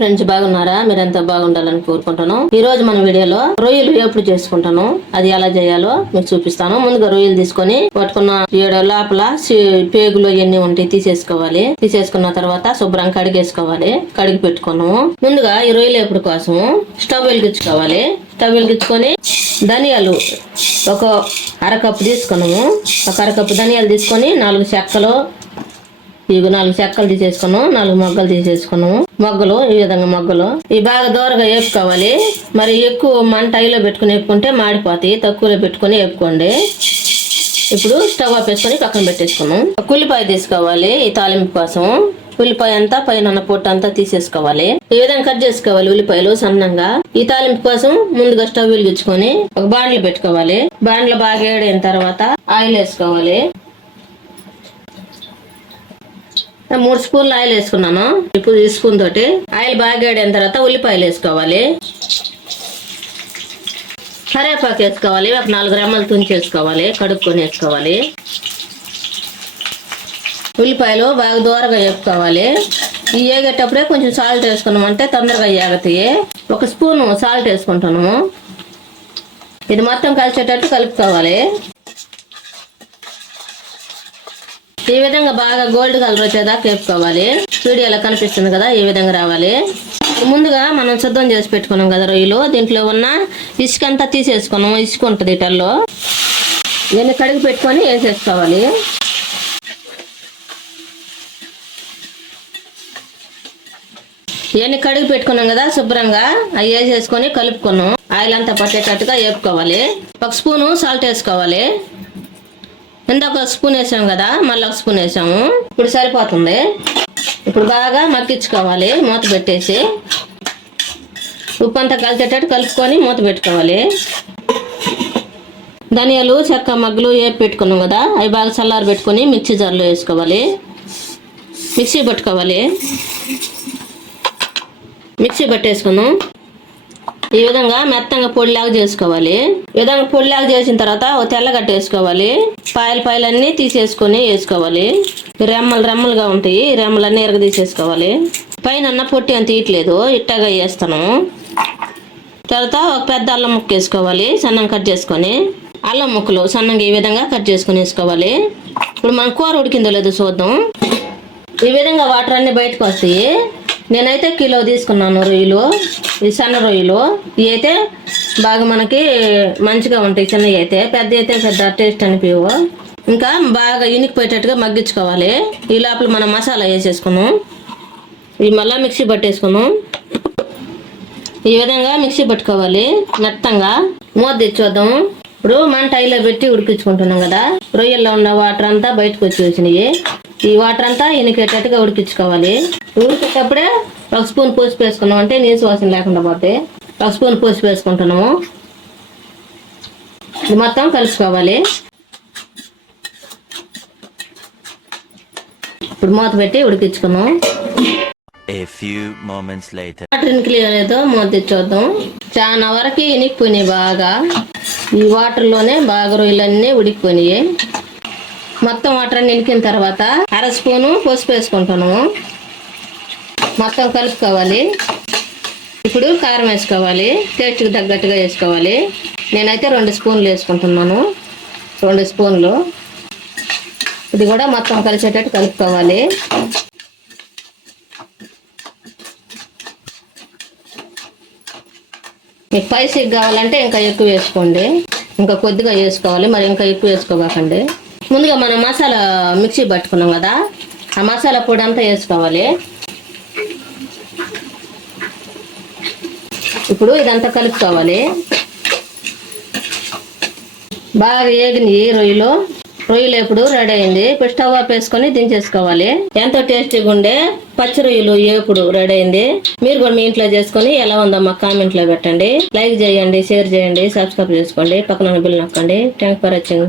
Friends, బాగున్నారా? మీరంతా బాగుండాలని కోరుకుంటాను. ఈ రోజు మన వీడియోలో రొయ్యలు ఎప్పుడు చేసుకుంటాను, అది ఎలా చేయాలో మీకు చూపిస్తాను. ముందుగా రొయ్యలు తీసుకొని పట్టుకున్న లోపల పేగులు ఇవన్నీ ఉంటాయి, తీసేసుకోవాలి. తీసేసుకున్న తర్వాత శుభ్రం కడిగేసుకోవాలి. కడిగి పెట్టుకున్నాము. ముందుగా ఈ రొయ్యలు ఎప్పుడు కోసం స్టవ్ వెలిగించుకోవాలి. స్టవ్ వెలిగించుకొని ధనియాలు ఒక అరకప్పు తీసుకున్నాము. ఒక అరకప్పు ధనియాలు తీసుకొని 4 చెక్కలు, ఇవి 4 చెక్కలు తీసేసుకున్నాం. 4 మొగ్గలు తీసేసుకున్నాము. మొగ్గలు ఈ విధంగా మొగ్గలు ఇవి బాగా దూరంగా వేపుకోవాలి. మరి ఎక్కువ మంట ఐలో పెట్టుకుని వేపుకుంటే మాడిపోతాయి. తక్కువలో పెట్టుకుని వేపుకోండి. ఇప్పుడు స్టవ్ ఆపేసుకొని పక్కన పెట్టేసుకున్నాం. ఉల్లిపాయ తీసుకోవాలి. ఈ తాలింపు కోసం ఉల్లిపాయ అంతా పైన పొట్టు అంతా తీసేసుకోవాలి. ఈ విధంగా కట్ చేసుకోవాలి ఉల్లిపాయలు సన్నంగా. ఈ తాలింపు కోసం ముందుగా స్టవ్ వెలిగించుకొని ఒక బాండ్లు పెట్టుకోవాలి. బాండ్లు బాగా వేడైన తర్వాత ఆయిల్ వేసుకోవాలి. 3 స్పూన్లు ఆయిల్ వేసుకున్నాను. ఇప్పుడు ఈ స్పూన్ తోటి ఆయిల్ బాగా వేడైన తర్వాత ఉల్లిపాయలు వేసుకోవాలి. కరివేపాకు వేసుకోవాలి. ఒక 4 రెమ్మలు తుంచేసుకోవాలి. కడుక్కొని వేసుకోవాలి. ఉల్లిపాయలు బాగా దూరంగా వేపుకోవాలి. ఈ వేగేటప్పుడే కొంచెం సాల్ట్ వేసుకున్నామంటే తొందరగా వేగుతాయి. 1 స్పూను సాల్ట్ వేసుకుంటున్నాము. ఇది మొత్తం కలిసేటట్టు కలుపుకోవాలి. ఈ విధంగా బాగా గోల్డ్ కలర్ వచ్చేదాకా వేపుకోవాలి. వీడియోలో కనిపిస్తుంది కదా, ఈ విధంగా రావాలి. ముందుగా మనం సిద్ధం చేసి పెట్టుకున్నాం కదా రొయ్యలు, దీంట్లో ఉన్న ఇసుక అంతా తీసేసుకున్నాం. ఇసుక ఉంటుంది ఇటల్లో. ఇవన్నీ కడిగి పెట్టుకొని వేసేసుకోవాలి. ఇవన్నీ కడిగి పెట్టుకున్నాం కదా, శుభ్రంగా అవి వేసేసుకొని కలుపుకున్నాం. ఆయిల్ అంతా పట్టేటట్టుగా వేపుకోవాలి. 1 స్పూను సాల్ట్ వేసుకోవాలి. ఇందాక 1 స్పూన్ వేసాము కదా, మళ్ళీ 1 స్పూన్ వేసాము. ఇప్పుడు సరిపోతుంది. ఇప్పుడు బాగా మగ్గించుకోవాలి. మూత పెట్టేసి ఉప్పు అంతా కలిసేటట్టు కలుపుకొని మూత పెట్టుకోవాలి. ధనియాలు చెక్క మగ్గులు వేపి పెట్టుకున్నాం కదా, అవి బాగా చల్లారి పెట్టుకొని మిక్సీ జార్లో వేసుకోవాలి. మిక్సీ పట్టుకోవాలి. మిక్సీ పట్టేసుకున్నాం. ఈ విధంగా మెత్తంగా పొడిలాగా చేసుకోవాలి. ఈ విధంగా పొడిలాగా చేసిన తర్వాత ఒక తెల్లగడ్డ వేసుకోవాలి. పాయలన్నీ తీసేసుకొని వేసుకోవాలి. రెమ్మలుగా ఉంటాయి. రెమ్మలన్నీ తీసేసుకోవాలి. పైన పొట్టి అంత తీయట్లేదు, ఇట్టగా వేస్తాను. తర్వాత ఒక పెద్ద అల్లం ముక్క వేసుకోవాలి. సన్నంగా కట్ చేసుకొని అల్లం ముక్కలు సన్నంగా ఈ విధంగా కట్ చేసుకొని వేసుకోవాలి. ఇప్పుడు మన కూర ఉడికిందో లేదో చూద్దాం. ఈ విధంగా వాటర్ అన్ని బయటకు వస్తాయి. నేనైతే కిలో తీసుకున్నాను రొయ్యలు. ఈ సన్న రొయ్యలు ఇవి అయితే బాగా మనకి మంచిగా ఉంటాయి. చిన్నవి అయితే పెద్ద టేస్ట్ అనిపించవు. ఇంకా బాగా ఇనికిపోయేటట్టుగా మగ్గించుకోవాలి. ఈ లోపల మనం మసాలా వేసేసుకున్నాం. ఇవి మళ్ళీ మిక్సీ పట్టేసుకున్నాం. ఈ విధంగా మిక్సీ పట్టుకోవాలి మెత్తంగా. మూత తెచ్చొద్దాం. ఇప్పుడు మంట ఐలో పెట్టి ఉడికించుకుంటున్నాం కదా, రొయ్యల్లో ఉన్న వాటర్ అంతా బయటకు వచ్చి వచ్చినాయి. ఈ వాటర్ అంతా ఇనికేటట్టుగా ఉడికించుకోవాలి. ఉడికేటప్పుడే 1 స్పూన్ పసుపు వేసుకున్నాం అంటే నీసు వాసన లేకుండా పోతే 1 స్పూన్ పసుపు వేసుకుంటున్నాము. ఇది మొత్తం కలుపుకోవాలి. ఇప్పుడు మూత పెట్టి ఉడికించుకున్నాం. వాటర్ ఇనికిలేదో మూత తెచ్చొద్దాం. చాలా వరకు ఇనికిపోయినాయి బాగా. ఈ వాటర్లోనే బాగా రొయ్యలన్నీ ఉడికిపోయినాయి. మొత్తం వాటర్ అన్ని ఇనికిన తర్వాత 1/2 స్పూను పసుపు వేసుకుంటున్నాము. మొత్తం కలుపుకోవాలి. ఇప్పుడు కారం వేసుకోవాలి. టేస్ట్కి తగ్గట్టుగా వేసుకోవాలి. నేనైతే 2 స్పూన్లు వేసుకుంటున్నాను. 2 స్పూన్లు. ఇది కూడా మొత్తం కలిసేటట్టు కలుపుకోవాలి. మీకు స్పైసీగా కావాలంటే ఇంకా ఎక్కువ వేసుకోండి. ఇంకా కొద్దిగా వేసుకోవాలి, మరి ఇంకా ఎక్కువ వేసుకోబాకండి. ముందుగా మనం మసాలా మిక్సీ పట్టుకున్నాం కదా, ఆ మసాలా పొడి అంతా వేసుకోవాలి. ఇప్పుడు ఇదంతా కలుపుకోవాలి. బాగా వేగినాయి రొయ్యలు ఎప్పుడు రెడీ అయింది. ఇప్పుడు స్టవ్ ఆఫ్ వేసుకొని దించేసుకోవాలి. ఎంతో టేస్టీగా ఉండే పచ్చి రొయ్యలు ఎప్పుడు రెడీ అయింది. మీరు కూడా మీ ఇంట్లో చేసుకొని ఎలా ఉందో మాకు కామెంట్లో పెట్టండి. లైక్ చేయండి, షేర్ చేయండి, సబ్స్క్రైబ్ చేసుకోండి, పక్కన బిల్ నొక్కండి. Thanks for watching.